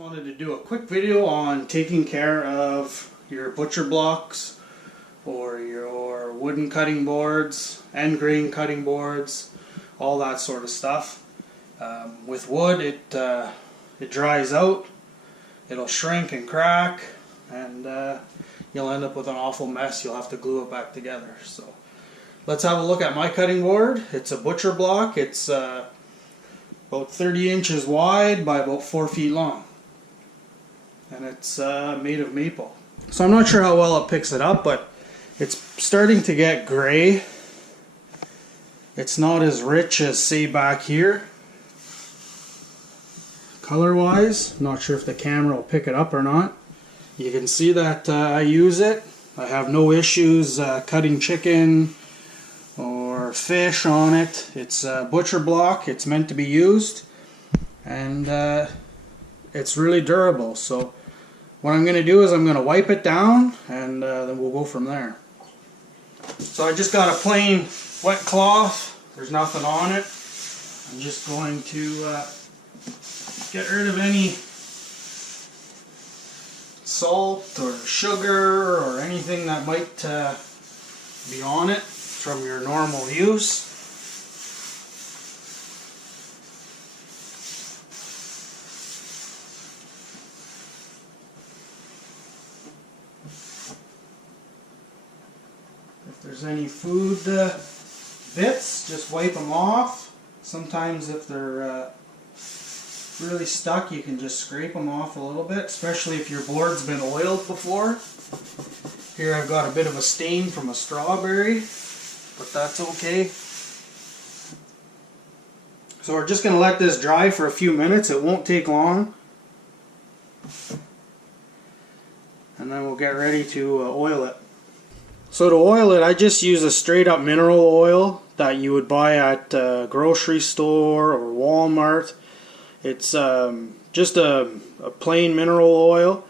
Wanted to do a quick video on taking care of your butcher blocks or your wooden cutting boards, end grain cutting boards, all that sort of stuff. With wood, it dries out, it'll shrink and crack, and you'll end up with an awful mess. You'll have to glue it back together. So let's have a look at my cutting board. It's a butcher block. It's about 30 inches wide by about 4 feet long. And it's made of maple. So I'm not sure how well it picks it up, but it's starting to get gray. It's not as rich as, say, back here. Color-wise, not sure if the camera will pick it up or not. You can see that I use it. I have no issues cutting chicken or fish on it. It's a butcher block. It's meant to be used. And it's really durable. So what I'm going to do is I'm going to wipe it down, and then we'll go from there. So I just got a plain wet cloth. There's nothing on it. I'm just going to get rid of any salt or sugar or anything that might be on it from your normal use. If there's any food bits, just wipe them off. Sometimes if they're really stuck, you can just scrape them off a little bit, especially if your board's been oiled before. Here I've got a bit of a stain from a strawberry, but that's okay. So we're just going to let this dry for a few minutes. It won't take long. And then we'll get ready to oil it. So to oil it, I just use a straight up mineral oil that you would buy at a grocery store or Walmart. It's just a plain mineral oil.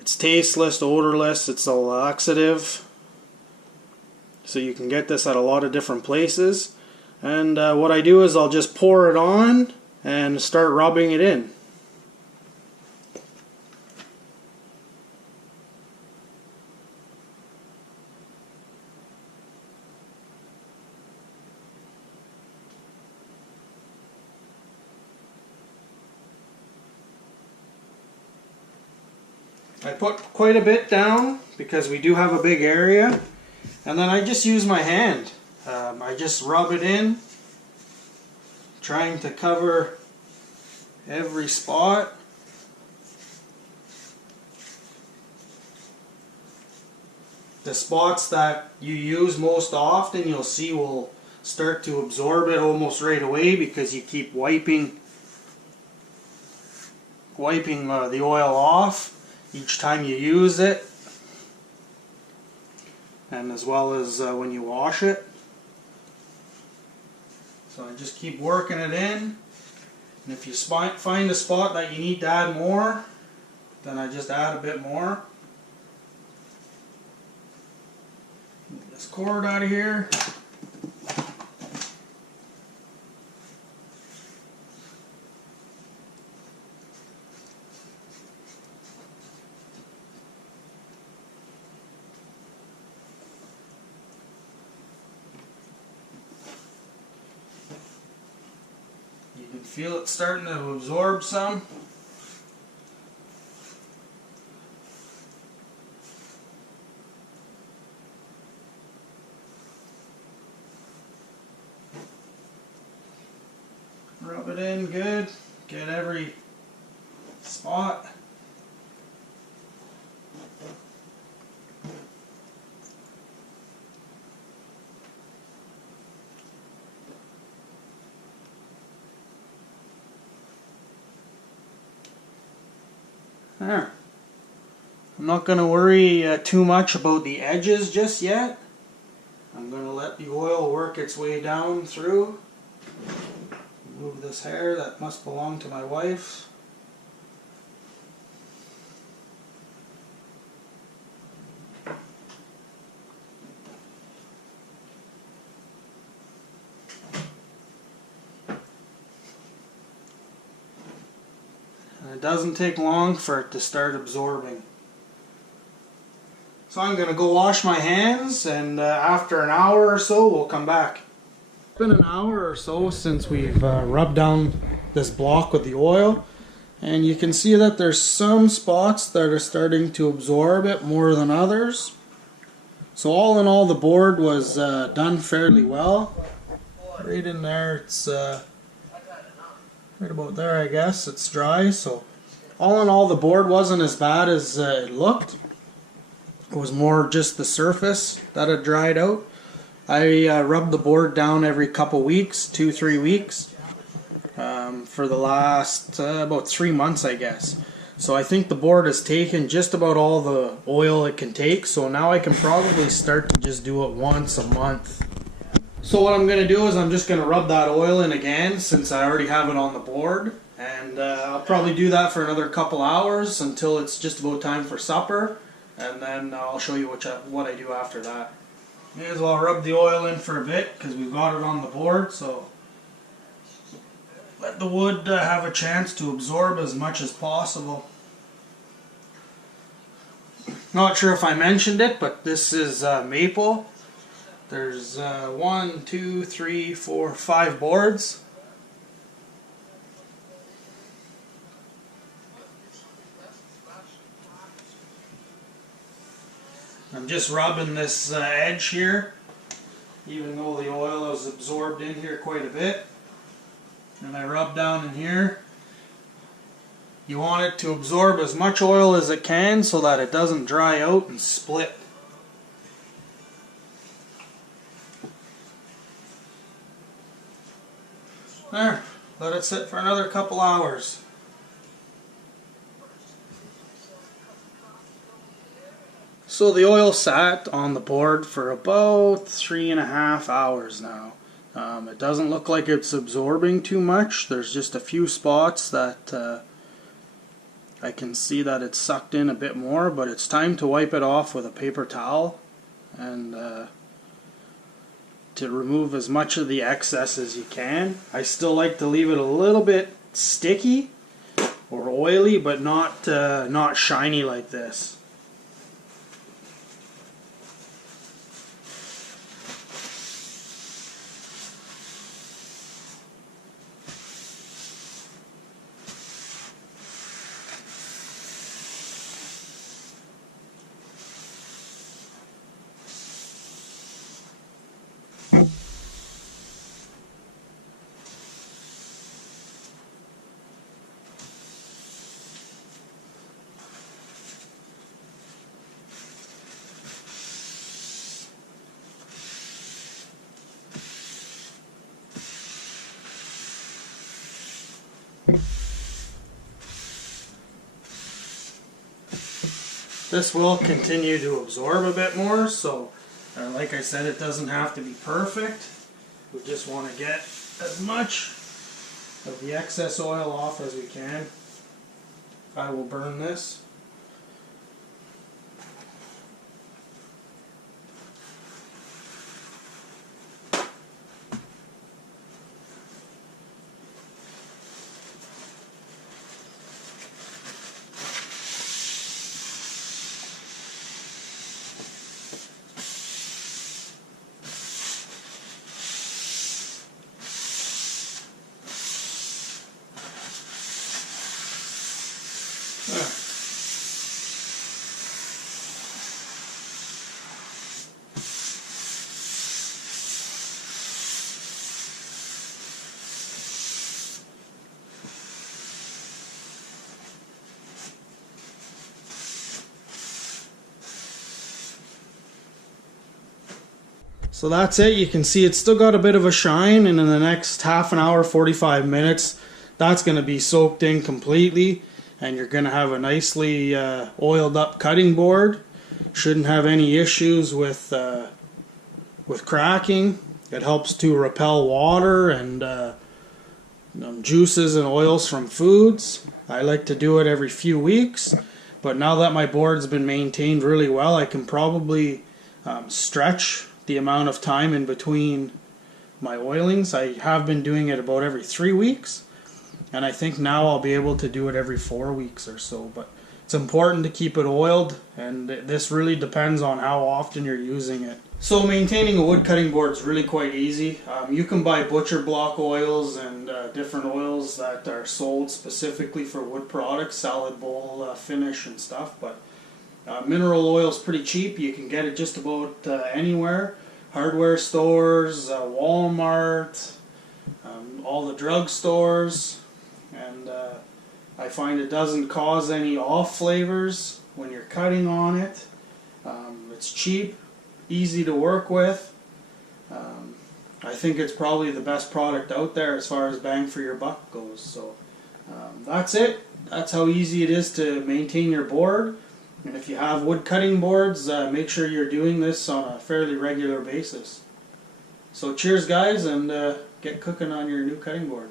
It's tasteless, odorless, it's a laxative. So you can get this at a lot of different places. And what I do is I'll just pour it on and start rubbing it in. I put quite a bit down because we do have a big area, and then I just use my hand. I just rub it in, trying to cover every spot. The spots that you use most often, you'll see will start to absorb it almost right away because you keep wiping the oil off each time you use it, and as well as when you wash it. So I just keep working it in, and if you find a spot that you need to add more, then I just add a bit more. Get this cord out of here. You can feel it starting to absorb some. Rub it in good, get every spot. There. I'm not going to worry too much about the edges just yet. I'm going to let the oil work its way down through. Remove this hair that must belong to my wife. it doesn't take long for it to start absorbing. So I'm going to go wash my hands, and after an hour or so we'll come back. It's been an hour or so since we've rubbed down this block with the oil, and you can see that there's some spots that are starting to absorb it more than others. So all in all, the board was done fairly well. Right in there, it's right about there, I guess. It's dry, so all in all, the board wasn't as bad as it looked. It was more just the surface that had dried out. I rubbed the board down every couple weeks, 2-3 weeks, for the last about 3 months, I guess. So I think the board has taken just about all the oil it can take, so now I can probably start to just do it once a month. So what I'm going to do is I'm just going to rub that oil in again, since I already have it on the board, and I'll probably do that for another couple hours until it's just about time for supper. And then I'll show you what I do after that. May as well rub the oil in for a bit because we've got it on the board, so let the wood have a chance to absorb as much as possible. Not sure if I mentioned it, but this is maple. There's 1, 2, 3, 4, 5 boards. I'm just rubbing this edge here, even though the oil is absorbed in here quite a bit. And I rub down in here. You want it to absorb as much oil as it can so that it doesn't dry out and split. There, let it sit for another couple hours. So the oil sat on the board for about 3.5 hours now. It doesn't look like it's absorbing too much. There's just a few spots that I can see that it's sucked in a bit more, but it's time to wipe it off with a paper towel and to remove as much of the excess as you can. I still like to leave it a little bit sticky or oily, but not shiny like this. This will continue to absorb a bit more, so like I said, it doesn't have to be perfect. We just want to get as much of the excess oil off as we can. I will burn this. So that's it. You can see it's still got a bit of a shine, and in the next half an hour, 45 minutes, that's going to be soaked in completely, and you're going to have a nicely oiled up cutting board. Shouldn't have any issues with cracking. It helps to repel water and juices and oils from foods. I like to do it every few weeks, but now that my board's been maintained really well, I can probably stretch the amount of time in between my oilings. I have been doing it about every 3 weeks, and I think now I'll be able to do it every 4 weeks or so, but it's important to keep it oiled, and this really depends on how often you're using it. So maintaining a wood cutting board is really quite easy. You can buy butcher block oils and different oils that are sold specifically for wood products, salad bowl finish and stuff, but mineral oil is pretty cheap. You can get it just about anywhere. Hardware stores, Walmart, all the drug stores, and I find it doesn't cause any off flavors when you're cutting on it. It's cheap, easy to work with. I think it's probably the best product out there as far as bang for your buck goes. So that's it. That's how easy it is to maintain your board. And if you have wood cutting boards, make sure you're doing this on a fairly regular basis. So cheers guys, and get cooking on your new cutting board.